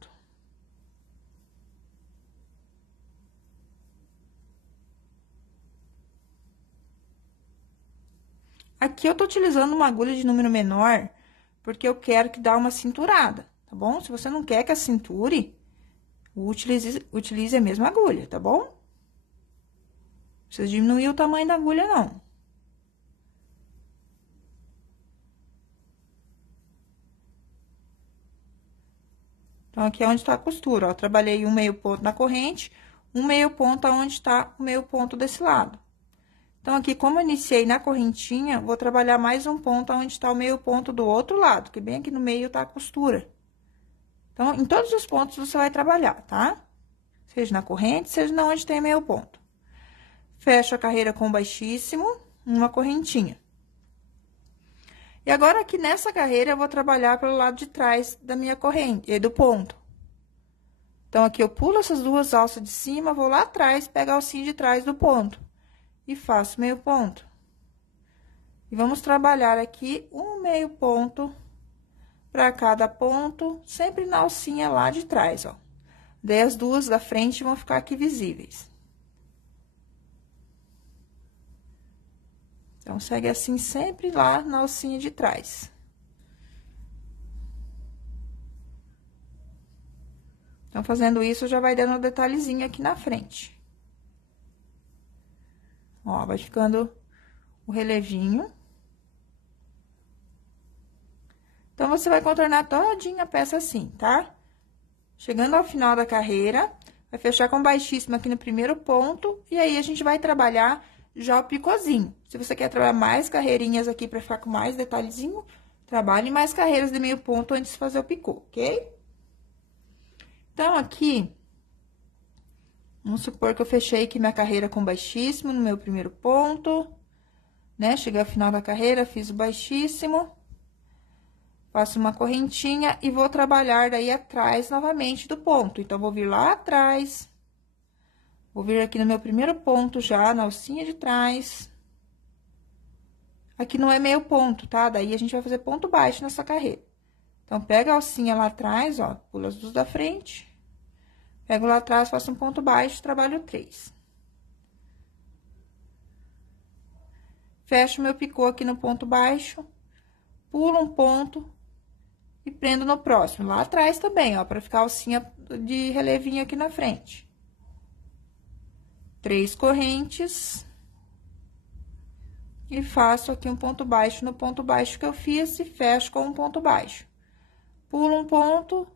Aqui eu tô utilizando uma agulha de número menor, porque eu quero que dá uma cinturada, tá bom? Se você não quer que acinture, utilize a mesma agulha, tá bom? Não precisa diminuir o tamanho da agulha, não. Então, aqui é onde tá a costura, ó. Trabalhei um meio ponto na corrente, um meio ponto aonde tá o meio ponto desse lado. Então, aqui, como eu iniciei na correntinha, vou trabalhar mais um ponto onde tá o meio ponto do outro lado, que bem aqui no meio tá a costura. Então, em todos os pontos você vai trabalhar, tá? Seja na corrente, seja na onde tem meio ponto. Fecho a carreira com baixíssimo, uma correntinha. E agora, aqui nessa carreira, eu vou trabalhar pelo lado de trás da minha corrente, do ponto. Então, aqui eu pulo essas 2 alças de cima, vou lá atrás, pego a alcinha de trás do ponto. E faço meio ponto. E vamos trabalhar aqui um meio ponto para cada ponto, sempre na alcinha lá de trás, ó. Daí, as 2 da frente vão ficar aqui visíveis. Então, segue assim sempre lá na alcinha de trás. Então, fazendo isso, já vai dando um detalhezinho aqui na frente. Ó, vai ficando o relevinho. Então, você vai contornar todinha a peça assim, tá? Chegando ao final da carreira, vai fechar com baixíssimo aqui no primeiro ponto, e aí a gente vai trabalhar já o picôzinho. Se você quer trabalhar mais carreirinhas aqui pra ficar com mais detalhezinho, trabalhe mais carreiras de meio ponto antes de fazer o picô, ok? Então, aqui, vamos supor que eu fechei aqui minha carreira com baixíssimo no meu primeiro ponto, né? Cheguei ao final da carreira, fiz o baixíssimo, faço uma correntinha e vou trabalhar daí atrás novamente do ponto. Então, vou vir lá atrás, vou vir aqui no meu primeiro ponto já, na alcinha de trás. Aqui não é meio ponto, tá? Daí, a gente vai fazer ponto baixo nessa carreira. Então, pega a alcinha lá atrás, ó, pula as duas da frente. Pego lá atrás, faço um ponto baixo, trabalho 3. Fecho meu picô aqui no ponto baixo, pulo um ponto e prendo no próximo. Lá atrás também, ó, pra ficar a alcinha de relevinho aqui na frente. 3 correntes. E faço aqui um ponto baixo no ponto baixo que eu fiz e fecho com um ponto baixo. Pulo um ponto,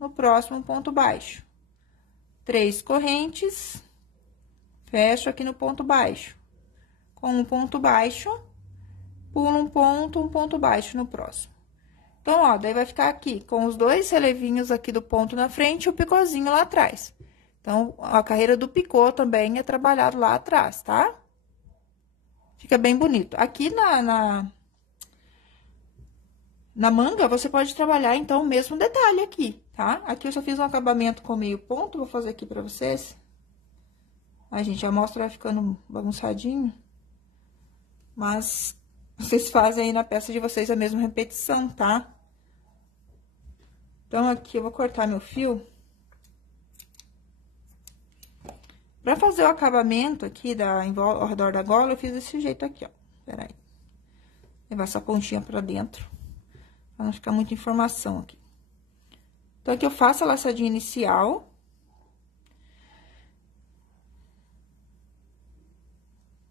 no próximo ponto baixo. 3 correntes, fecho aqui no ponto baixo. Com um ponto baixo, pulo um ponto baixo no próximo. Então, ó, daí vai ficar aqui com os 2 relevinhos aqui do ponto na frente e o picôzinho lá atrás. Então, a carreira do picô também é trabalhado lá atrás, tá? Fica bem bonito. Aqui na manga, você pode trabalhar, então, o mesmo detalhe aqui, tá? Aqui eu só fiz um acabamento com meio ponto, vou fazer aqui pra vocês. A gente, a amostra vai ficando bagunçadinho. Mas, vocês fazem aí na peça de vocês a mesma repetição, tá? Então, aqui eu vou cortar meu fio. Pra fazer o acabamento aqui ao redor da gola, eu fiz desse jeito aqui, ó. Peraí. Levar essa pontinha pra dentro. Pra não ficar muita informação aqui. Então, aqui eu faço a laçadinha inicial.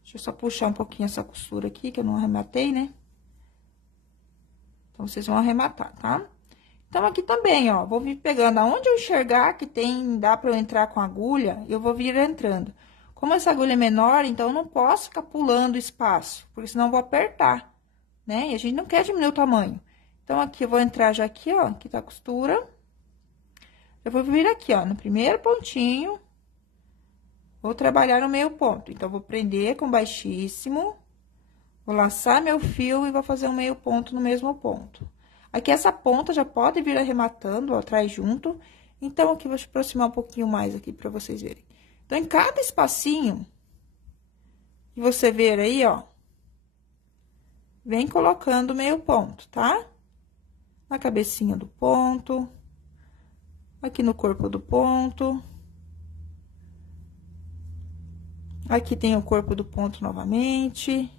Deixa eu só puxar um pouquinho essa costura aqui, que eu não arrematei, né? Então, vocês vão arrematar, tá? Então, aqui também, ó, vou vir pegando aonde eu enxergar que dá pra eu entrar com a agulha, eu vou vir entrando. Como essa agulha é menor, então, eu não posso ficar pulando espaço, porque senão eu vou apertar, né? E a gente não quer diminuir o tamanho. Então, aqui eu vou entrar já aqui, ó, aqui tá a costura. Eu vou vir aqui, ó, no primeiro pontinho, vou trabalhar no meio ponto. Então, vou prender com baixíssimo, vou laçar meu fio e vou fazer um meio ponto no mesmo ponto. Aqui, essa ponta já pode vir arrematando, ó, atrás junto. Então, aqui, vou aproximar um pouquinho mais aqui pra vocês verem. Então, em cada espacinho que você ver aí, ó, vem colocando meio ponto, tá? Na cabecinha do ponto, aqui no corpo do ponto. Aqui tem o corpo do ponto novamente.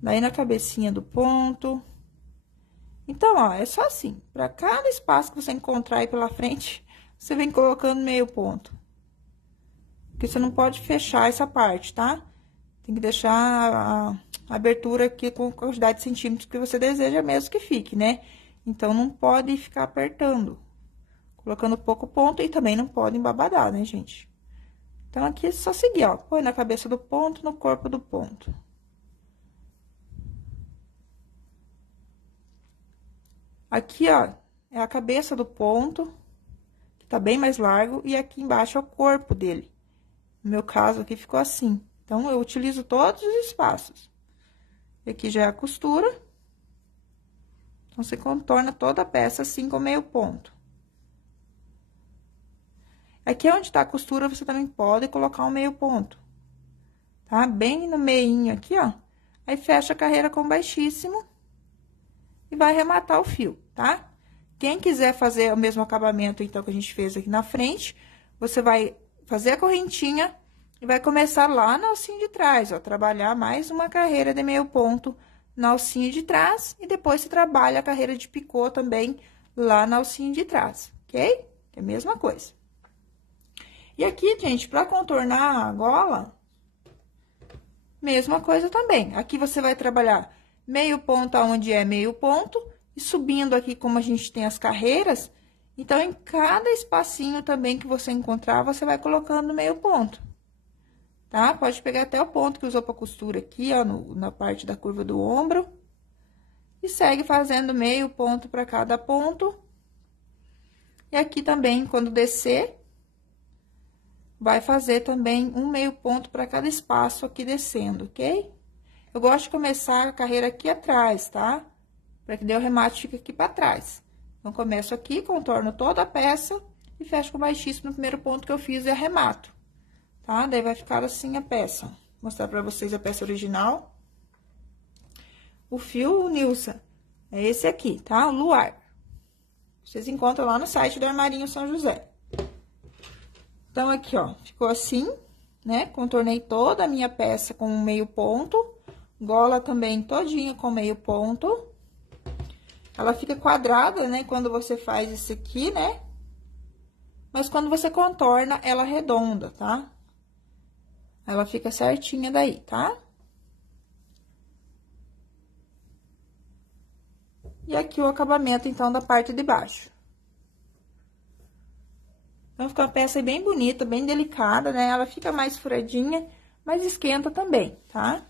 Daí, na cabecinha do ponto. Então, ó, é só assim, pra cada espaço que você encontrar aí pela frente, você vem colocando meio ponto. Porque você não pode fechar essa parte, tá? Tem que deixar a abertura aqui com a quantidade de centímetros que você deseja mesmo que fique, né? Então, não pode ficar apertando, colocando pouco ponto e também não pode embabadar, né, gente? Então, aqui é só seguir, ó, põe na cabeça do ponto, no corpo do ponto. Aqui, ó, é a cabeça do ponto, que tá bem mais largo, e aqui embaixo é o corpo dele. No meu caso, aqui ficou assim. Então, eu utilizo todos os espaços. E aqui já é a costura. Então, você contorna toda a peça assim com meio ponto. Aqui onde tá a costura, você também pode colocar um meio ponto. Tá? Bem no meinho aqui, ó. Aí, fecha a carreira com baixíssimo. E vai arrematar o fio, tá? Quem quiser fazer o mesmo acabamento, então, que a gente fez aqui na frente, você vai fazer a correntinha e vai começar lá na alcinha de trás, ó, trabalhar mais uma carreira de meio ponto na alcinha de trás, e depois você trabalha a carreira de picô também lá na alcinha de trás, ok? É a mesma coisa. E aqui, gente, pra contornar a gola, mesma coisa também. Aqui você vai trabalhar meio ponto aonde é meio ponto, e subindo aqui, como a gente tem as carreiras, então, em cada espacinho também que você encontrar, você vai colocando meio ponto. tá? Pode pegar até o ponto que usou pra costura aqui, ó, na parte da curva do ombro. E segue fazendo meio ponto pra cada ponto. E aqui também, quando descer, vai fazer também um meio ponto pra cada espaço aqui descendo, ok? Eu gosto de começar a carreira aqui atrás, tá? Pra que daí o remate fique aqui pra trás. Então, começo aqui, contorno toda a peça e fecho com baixíssimo no primeiro ponto que eu fiz e arremato, tá? Daí, vai ficar assim a peça. Vou mostrar pra vocês a peça original. O fio, Nilsa, é esse aqui, tá? O luar. Vocês encontram lá no site do Armarinho São José. Então, aqui, ó, ficou assim, né? Contornei toda a minha peça com um meio ponto. Gola também todinha com meio ponto. Ela fica quadrada, né? Quando você faz isso aqui, né? Mas quando você contorna, ela arredonda, tá? Ela fica certinha daí, tá? E aqui o acabamento, então, da parte de baixo. Então, fica uma peça bem bonita, bem delicada, né? Ela fica mais furadinha, mas esquenta também, tá?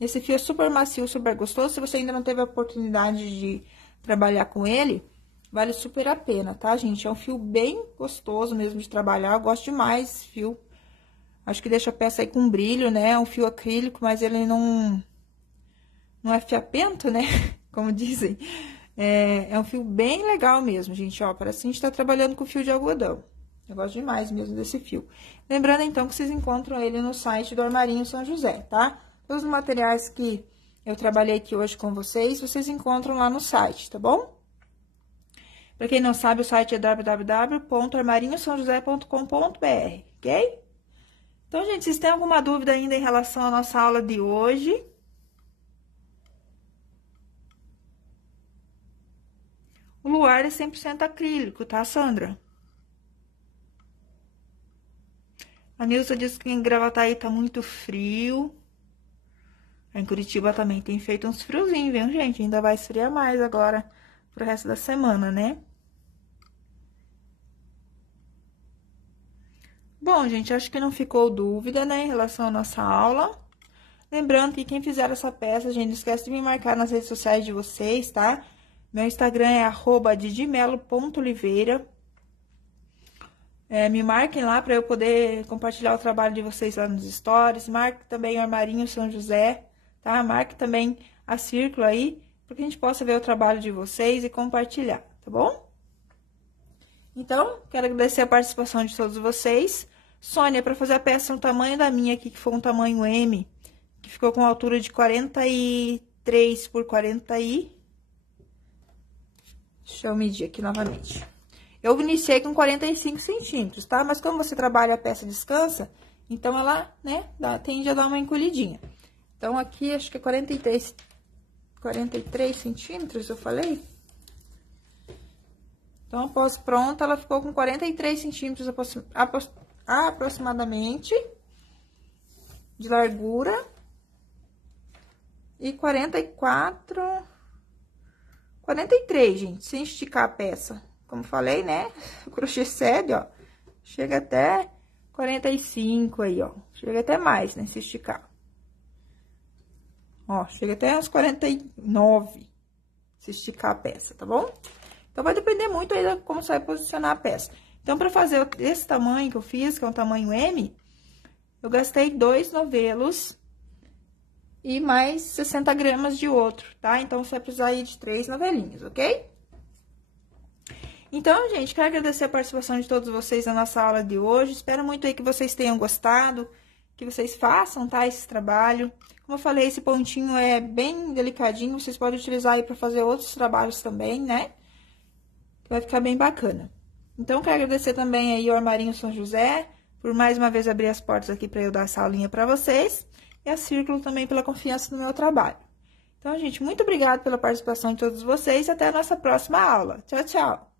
Esse fio é super macio, super gostoso. Se você ainda não teve a oportunidade de trabalhar com ele, vale super a pena, tá, gente? É um fio bem gostoso mesmo de trabalhar. Eu gosto demais desse fio. Acho que deixa a peça aí com brilho, né? É um fio acrílico, mas ele não é fiapento, né? Como dizem. É um fio bem legal mesmo, gente, ó. Parece que a gente tá trabalhando com fio de algodão. Eu gosto demais mesmo desse fio. Lembrando, então, que vocês encontram ele no site do Armarinho São José, tá? Todos os materiais que eu trabalhei aqui hoje com vocês, vocês encontram lá no site, tá bom? Pra quem não sabe, o site é www.armarinhosaojosé.com.br, ok? Então, gente, vocês têm alguma dúvida ainda em relação à nossa aula de hoje? O luar é 100% acrílico, tá, Sandra? A Nilza disse que em Gravataí tá muito frio. Em Curitiba também tem feito uns friozinhos, viu, gente? Ainda vai esfriar mais agora pro resto da semana, né? Bom, gente, acho que não ficou dúvida, né, em relação à nossa aula. Lembrando que quem fizer essa peça, gente, não esquece de me marcar nas redes sociais de vocês, tá? Meu Instagram é @didimelo.oliveira. Me marquem lá para eu poder compartilhar o trabalho de vocês lá nos stories. Marque também o Armarinho São José, tá? Marque também a Círculo aí, para que a gente possa ver o trabalho de vocês e compartilhar, tá bom? Então, quero agradecer a participação de todos vocês. Sônia, para fazer a peça no tamanho da minha aqui, que foi um tamanho M, que ficou com a altura de 43 por 40 e... Deixa eu medir aqui novamente. Eu iniciei com 45 centímetros, tá? Mas como você trabalha a peça descansa, então ela, né, tende a dar uma encolhidinha. Então, aqui, acho que é 43 centímetros, eu falei? Então, após pronta, ela ficou com 43 centímetros aproximadamente de largura. E 43, gente, sem esticar a peça. Como falei, né? O crochê cede, ó. Chega até 45 aí, ó. Chega até mais, né? Se esticar. Ó, chega até uns 49 se esticar a peça, tá bom? Então, vai depender muito aí de como você vai posicionar a peça. Então, pra fazer esse tamanho que eu fiz, que é um tamanho M, eu gastei 2 novelos e mais 60 gramas de outro, tá? Então, você vai precisar aí de 3 novelinhos, ok? Então, gente, quero agradecer a participação de todos vocês na nossa aula de hoje. Espero muito aí que vocês tenham gostado, que vocês façam, tá, esse trabalho. Como eu falei, esse pontinho é bem delicadinho, vocês podem utilizar aí para fazer outros trabalhos também, né? Vai ficar bem bacana. Então, quero agradecer também aí ao Armarinho São José, por mais uma vez abrir as portas aqui para eu dar essa aulinha para vocês. E a Círculo também pela confiança no meu trabalho. Então, gente, muito obrigada pela participação de todos vocês e até a nossa próxima aula. Tchau, tchau!